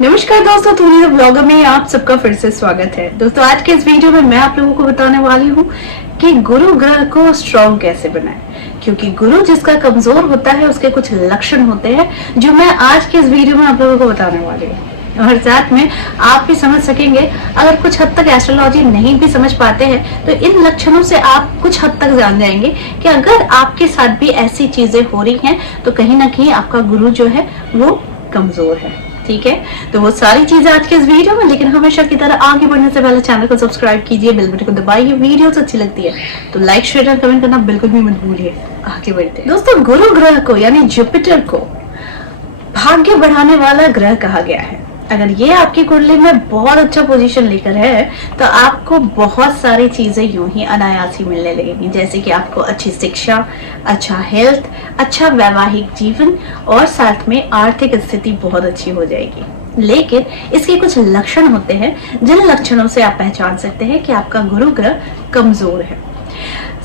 नमस्कार दोस्तों, थोड़ी द ब्लॉगर में आप सबका फिर से स्वागत है। दोस्तों आज के इस वीडियो में मैं आप लोगों को बताने वाली हूँ कि गुरु ग्रह को स्ट्रॉन्ग कैसे बनाएं, क्योंकि गुरु जिसका कमजोर होता है उसके कुछ लक्षण होते हैं जो मैं आज के इस वीडियो में आप लोगों को बताने वाली हूँ। और साथ में आप भी समझ सकेंगे, अगर कुछ हद तक एस्ट्रोलॉजी नहीं भी समझ पाते हैं तो इन लक्षणों से आप कुछ हद तक जान जाएंगे कि अगर आपके साथ भी ऐसी चीजें हो रही हैं तो कहीं ना कहीं आपका गुरु जो है वो कमजोर है। ठीक है, तो वो सारी चीजें आज के इस वीडियो में, लेकिन हमेशा की तरह आगे बढ़ने से पहले चैनल को सब्सक्राइब कीजिए, बेल बटन को दबाइए। वीडियोस अच्छी लगती है तो लाइक शेयर और कमेंट करना बिल्कुल भी मत भूलिए। आगे बढ़ते हैं दोस्तों, गुरु ग्रह को यानी जुपिटर को भाग्य बढ़ाने वाला ग्रह कहा गया है। अगर ये आपकी कुंडली में बहुत अच्छा पोजीशन लेकर है तो आपको बहुत सारी चीजें यूं ही अनायास ही मिलने लगेंगी, जैसे कि आपको अच्छी शिक्षा, अच्छा हेल्थ, अच्छा वैवाहिक जीवन और साथ में आर्थिक स्थिति बहुत अच्छी हो जाएगी। लेकिन इसके कुछ लक्षण होते हैं जिन लक्षणों से आप पहचान सकते हैं कि आपका गुरु ग्रह कमजोर है।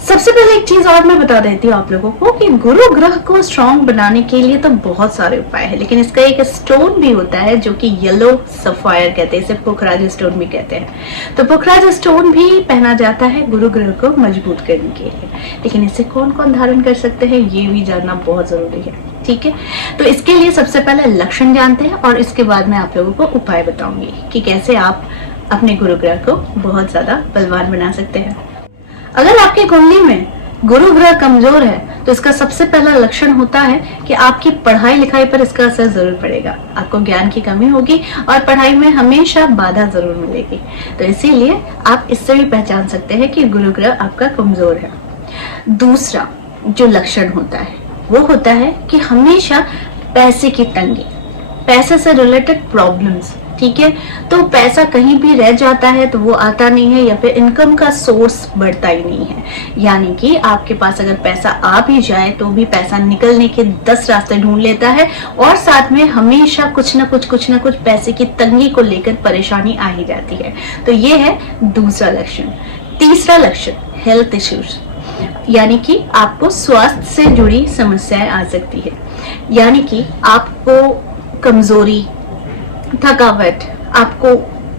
सबसे पहले एक चीज और मैं बता देती हूँ आप लोगों को कि गुरु ग्रह को स्ट्रॉन्ग बनाने के लिए तो बहुत सारे उपाय है, लेकिन इसका एक स्टोन भी होता है जो कि येलो सफायर कहते हैं, इसे पुखराज स्टोन भी कहते हैं। तो पुखराज स्टोन भी पहना जाता है गुरु ग्रह को मजबूत करने के लिए, लेकिन इसे कौन कौन धारण कर सकते हैं ये भी जानना बहुत जरूरी है। ठीक है, तो इसके लिए सबसे पहले लक्षण जानते हैं और इसके बाद मैं आप लोगों को उपाय बताऊंगी कि कैसे आप अपने गुरु ग्रह को बहुत ज्यादा बलवान बना सकते हैं। अगर आपकी कुंडली में गुरु ग्रह कमजोर है तो इसका सबसे पहला लक्षण होता है कि आपकी पढ़ाई लिखाई पर इसका असर जरूर पड़ेगा। आपको ज्ञान की कमी होगी और पढ़ाई में हमेशा बाधा जरूर मिलेगी। तो इसीलिए आप इससे भी पहचान सकते हैं कि गुरु ग्रह आपका कमजोर है। दूसरा जो लक्षण होता है वो होता है कि हमेशा पैसे की तंगी, पैसे से रिलेटेड प्रॉब्लम्स। ठीक है, तो पैसा कहीं भी रह जाता है तो वो आता नहीं है या फिर इनकम का सोर्स बढ़ता ही नहीं है। यानी कि आपके पास अगर पैसा आ भी जाए तो भी पैसा निकलने के 10 रास्ते ढूंढ लेता है और साथ में हमेशा कुछ ना कुछ पैसे की तंगी को लेकर परेशानी आ ही जाती है। तो ये है दूसरा लक्षण। तीसरा लक्षण हेल्थ इश्यूज, यानी कि आपको स्वास्थ्य से जुड़ी समस्याएं आ सकती है, यानी कि आपको कमजोरी, थकावट, आपको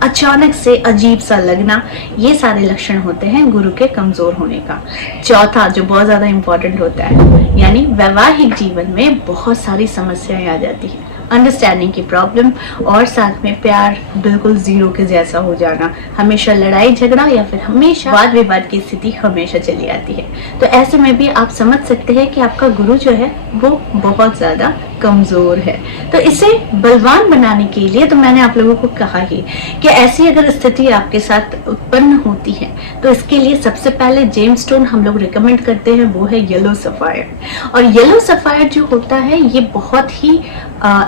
अचानक से अजीब सा लगना, ये सारे लक्षण होते हैं गुरु के कमजोर होने का। चौथा जो बहुत ज्यादा इंपॉर्टेंट होता है, यानी वैवाहिक जीवन में बहुत सारी समस्याएं आ जाती है, अंडरस्टैंडिंग की प्रॉब्लम और साथ में प्यार बिल्कुल जीरो के जैसा हो जाना, हमेशा लड़ाई झगड़ा या फिर हमेशा वाद विवाद की स्थिति हमेशा चली आती है। तो ऐसे में भी आप समझ सकते हैं कि आपका गुरु जो है वो बहुत ज्यादा कमजोर है। तो इसे बलवान बनाने के लिए तो मैंने आप लोगों को कहा ही कि ऐसी अगर स्थिति आपके साथ उत्पन्न होती है तो इसके लिए सबसे पहले जेम स्टोन हम लोग रिकमेंड करते हैं, वो है येलो सफायर। और येलो सफायर जो होता है ये बहुत ही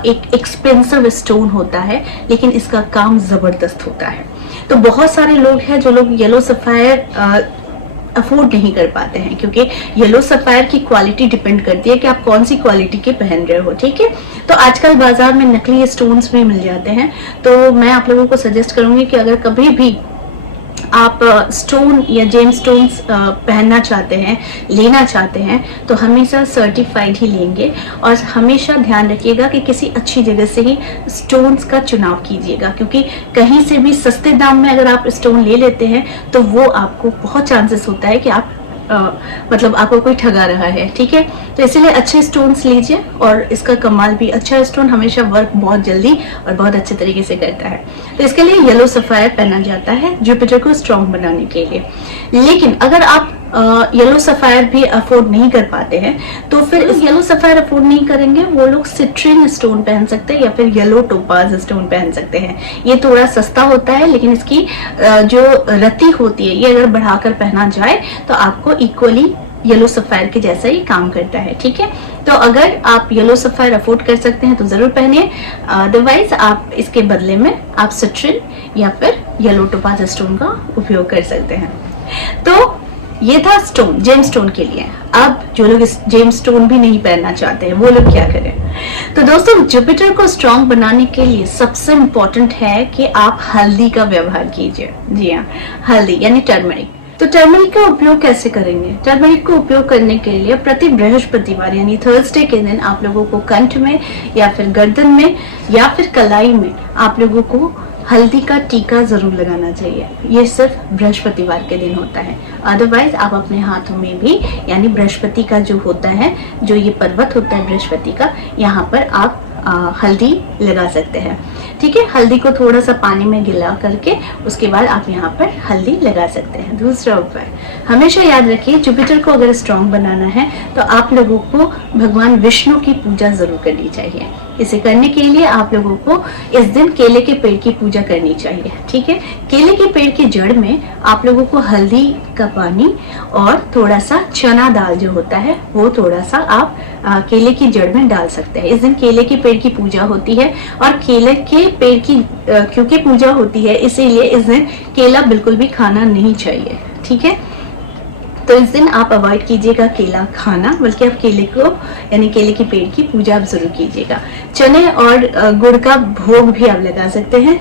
एक एक्सपेंसिव स्टोन होता है, लेकिन इसका काम जबरदस्त होता है। तो बहुत सारे लोग हैं जो लोग येलो सफायर अफोर्ड नहीं कर पाते हैं, क्योंकि येलो सफायर की क्वालिटी डिपेंड करती है कि आप कौन सी क्वालिटी के पहन रहे हो। ठीक है, तो आजकल बाजार में नकली स्टोन्स भी मिल जाते हैं, तो मैं आप लोगों को सजेस्ट करूंगी कि अगर कभी भी आप स्टोन या जेम स्टोन्स पहनना चाहते हैं, लेना चाहते हैं, तो हमेशा सर्टिफाइड ही लेंगे और हमेशा ध्यान रखिएगा कि किसी अच्छी जगह से ही स्टोन्स का चुनाव कीजिएगा, क्योंकि कहीं से भी सस्ते दाम में अगर आप स्टोन ले लेते हैं तो वो आपको बहुत चांसेस होता है कि आप मतलब आपको कोई ठगा रहा है। ठीक है, तो इसीलिए अच्छे स्टोन्स लीजिए और इसका कमाल भी, अच्छा स्टोन हमेशा वर्क बहुत जल्दी और बहुत अच्छे तरीके से करता है। तो इसके लिए येलो सफायर पहना जाता है जुपिटर को स्ट्रॉन्ग बनाने के लिए। लेकिन अगर आप येलो सफायर भी अफोर्ड नहीं कर पाते हैं तो फिर येलो सफायर अफोर्ड नहीं करेंगे वो लोग सिट्रिन स्टोन पहन सकते हैं या फिर येलो टोपाज स्टोन पहन सकते हैं। ये थोड़ा सस्ता होता है, लेकिन इसकी जो रति होती है ये अगर बढ़ाकर पहना जाए तो आपको इक्वली येलो सफायर के जैसा ही काम करता है। ठीक है, तो अगर आप येलो सफायर अफोर्ड कर सकते हैं तो जरूर पहनिए, अदरवाइज आप इसके बदले में आप सिट्रिन या फिर येलो टोपाज स्टोन का उपयोग कर सकते हैं। तो ये था स्टोन, जेम स्टोन के लिए। अब जो लोग इस जेम स्टोन भी नहीं पहनना चाहते हैं वो लोग क्या करें? तो दोस्तों जुपिटर को स्ट्रॉन्ग बनाने के लिए सबसे इम्पोर्टेंट है कि आप हल्दी का व्यवहार कीजिए। जी हाँ, हल्दी यानी टर्मरिक। तो टर्मरिक का उपयोग कैसे करेंगे? टर्मरिक का उपयोग करने के लिए प्रति बृहस्पतिवार यानी थर्सडे के दिन आप लोगों को कंठ में या फिर गर्दन में या फिर कलाई में आप लोगों को हल्दी का टीका जरूर लगाना चाहिए। ये सिर्फ बृहस्पतिवार के दिन होता है। अदरवाइज आप अपने हाथों में भी यानी बृहस्पति का जो होता है, जो ये पर्वत होता है बृहस्पति का, यहाँ पर आप हल्दी लगा सकते हैं। ठीक है, हल्दी को थोड़ा सा पानी में गिला करके उसके बाद आप यहाँ पर हल्दी लगा सकते हैं। दूसरा उपाय, हमेशा याद रखिए जुपिटर को अगर स्ट्रॉन्ग बनाना है तो आप लोगों को भगवान विष्णु की पूजा जरूर करनी चाहिए। इसे करने के लिए आप लोगों को इस दिन केले के पेड़ की पूजा करनी चाहिए। ठीक है, केले के पेड़ की जड़ में आप लोगों को हल्दी का पानी और थोड़ा सा चना दाल जो होता है वो थोड़ा सा आप केले की जड़ में डाल सकते हैं। इस दिन केले के पेड़ की पूजा होती है और केले के पेड़ की क्योंकि पूजा होती है इसीलिए इस दिन केला बिल्कुल भी खाना नहीं चाहिए। ठीक है, तो इस दिन आप अवॉइड कीजिएगा केला खाना, बल्कि आप केले को यानी केले के पेड़ की पूजा आप जरूर कीजिएगा। चने और गुड़ का भोग भी आप लगा सकते हैं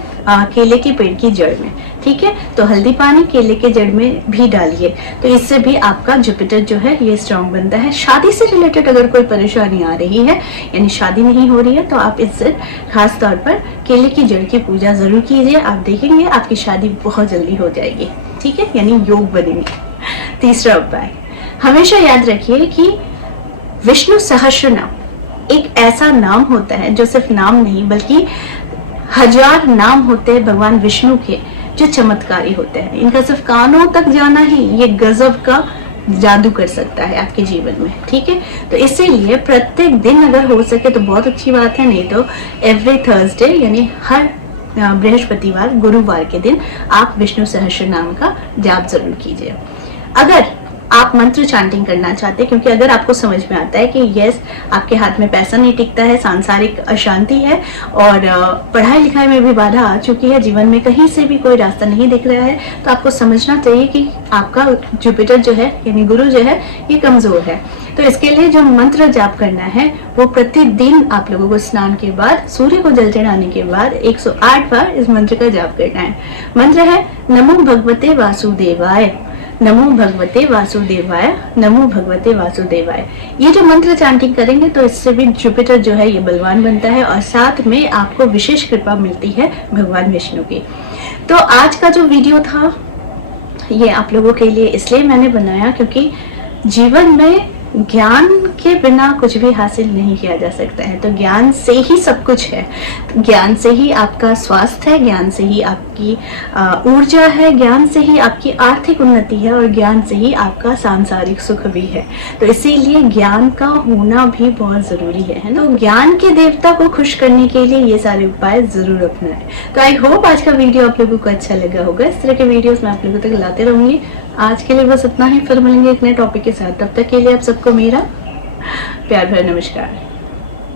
केले के पेड़ की जड़ में। ठीक है, तो हल्दी पानी केले के जड़ में भी डालिए, तो इससे भी आपका जुपिटर जो है ये स्ट्रॉन्ग बनता है। शादी से रिलेटेड अगर कोई परेशानी आ रही है यानी शादी नहीं हो रही है तो आप इससे खास तौर पर केले की जड़ की पूजा जरूर कीजिए। आप देखेंगे आपकी शादी बहुत जल्दी हो जाएगी। ठीक है, यानी योग बनेंगे। तीसरा उपाय, हमेशा याद रखिए कि विष्णु सहस्रनाम एक ऐसा नाम होता है जो सिर्फ नाम नहीं बल्कि 1000 नाम होते हैं भगवान विष्णु के जो चमत्कारी होते हैं। इनका सिर्फ कानों तक जाना ही ये गजब का जादू कर सकता है आपके जीवन में। ठीक है, तो इसीलिए प्रत्येक दिन अगर हो सके तो बहुत अच्छी बात है, नहीं तो एवरी थर्सडे यानी हर बृहस्पतिवार गुरुवार के दिन आप विष्णु सहस्त्र नाम का जाप जरूर कीजिए। अगर आप मंत्र चैंटिंग करना चाहते हैं, क्योंकि अगर आपको समझ में आता है कि यस आपके हाथ में पैसा नहीं टिकता है, सांसारिक अशांति है और पढ़ाई लिखाई में भी बाधा आ चुकी है, जीवन में कहीं से भी कोई रास्ता नहीं दिख रहा है, तो आपको समझना चाहिए कि आपका जुपिटर जो है यानी गुरु जो है ये कमजोर है। तो इसके लिए जो मंत्र जाप करना है वो प्रतिदिन आप लोगों को स्नान के बाद सूर्य को जल चढ़ाने के बाद 108 बार इस मंत्र का जाप करना है। मंत्र है नमो भगवते वासुदेवाय, नमो भगवते वासुदेवाय, नमो भगवते वासुदेवाय। ये जो मंत्र चैंटिंग करेंगे तो इससे भी जुपिटर जो है ये बलवान बनता है और साथ में आपको विशेष कृपा मिलती है भगवान विष्णु की। तो आज का जो वीडियो था ये आप लोगों के लिए इसलिए मैंने बनाया क्योंकि जीवन में ज्ञान के बिना कुछ भी हासिल नहीं किया जा सकता है। तो ज्ञान से ही सब कुछ है, ज्ञान से ही आपका स्वास्थ्य है, ज्ञान से ही आपकी ऊर्जा है, ज्ञान से ही आपकी आर्थिक उन्नति है और ज्ञान से ही आपका सांसारिक सुख भी है। तो इसीलिए ज्ञान का होना भी बहुत जरूरी है ना। तो ज्ञान के देवता को खुश करने के लिए ये सारे उपाय जरूर अपनाएं। तो आई होप आज का वीडियो आप लोगों को अच्छा लगा होगा। इस तरह के वीडियोस मैं आप लोगों तक लाते रहूंगी। आज के लिए बस इतना ही, फिर मिलेंगे एक नए टॉपिक के साथ। तब तक के लिए आप सबको मेरा प्यार भरा नमस्कार।